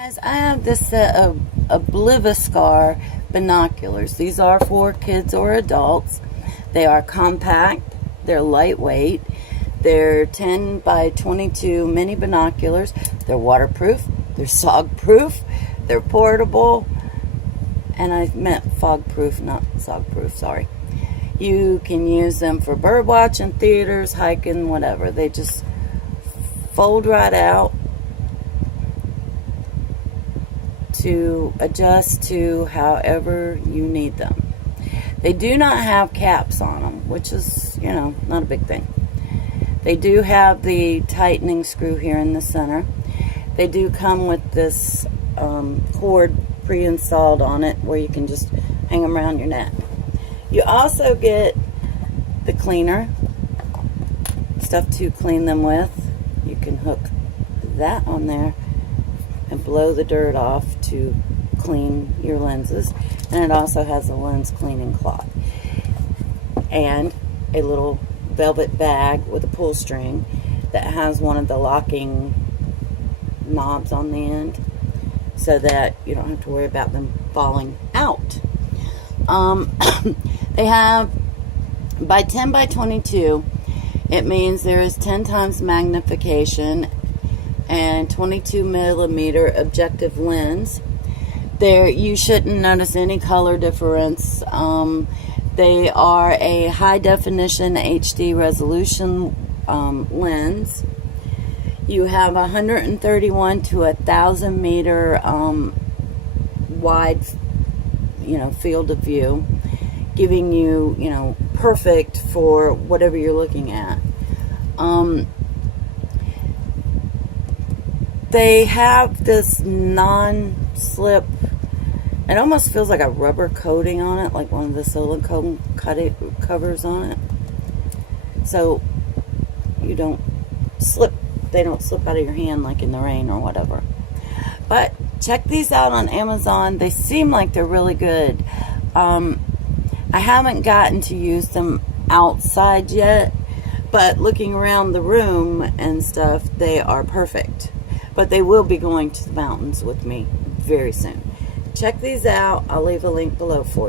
Guys, I have this set of Obliviscar binoculars. These are for kids or adults. They are compact, they're lightweight, they're 10 by 22 mini binoculars, they're waterproof, they're sog-proof, they're portable, and I meant fog-proof, not sog-proof, sorry. You can use them for bird watching, theaters, hiking, whatever. They just fold right out to adjust to however you need them. They do not have caps on them, which is, you know, not a big thing. They do have the tightening screw here in the center. They do come with this cord pre-installed on it where you can just hang them around your neck. You also get the cleaner, stuff to clean them with. You can hook that on there and blow the dirt off to clean your lenses. And it also has a lens cleaning cloth and a little velvet bag with a pull string that has one of the locking knobs on the end so that you don't have to worry about them falling out. They have by 10 by 22. It means there is 10 times magnification and 22 millimeter objective lens. There, you shouldn't notice any color difference. They are a high definition HD resolution lens. You have 131 to 1,000 meter wide, field of view, giving you, perfect for whatever you're looking at. They have this non-slip, it almost feels like a rubber coating on it, like one of the silicone covers on it. So you don't slip, they don't slip out of your hand like in the rain or whatever. But check these out on Amazon. They seem like they're really good. I haven't gotten to use them outside yet, but looking around the room and stuff, they are perfect. But they will be going to the mountains with me very soon. Check these out. I'll leave a link below for you.